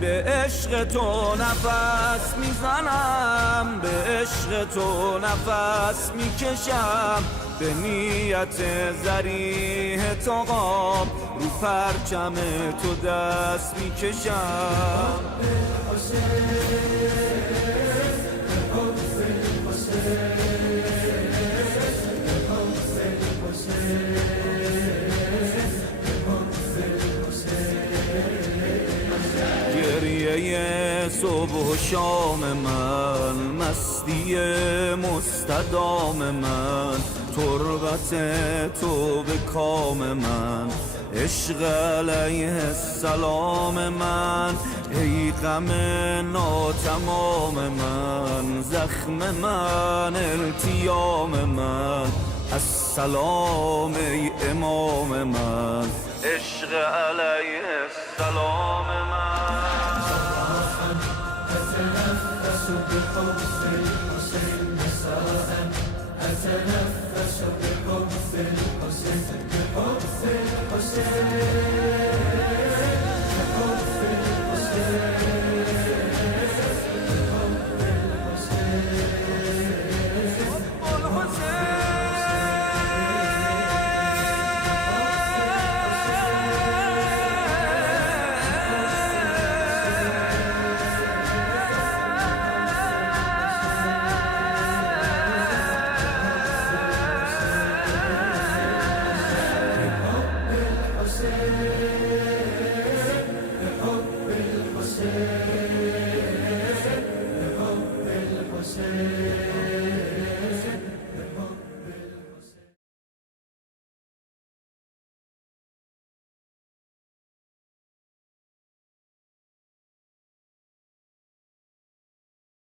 به عشق تو نفس میزنم، به عشق تو نفس میکشم، به نیت ذریح تو قام رو پرچم تو دست میکشم. گریه صبح و شام من، مستی مستدام من، تربت تو به کام من، عشق علیه السلام من، ای غم ناتمام من، زخم من التیام من، السلام ای امام من، عشق علیه السلام من.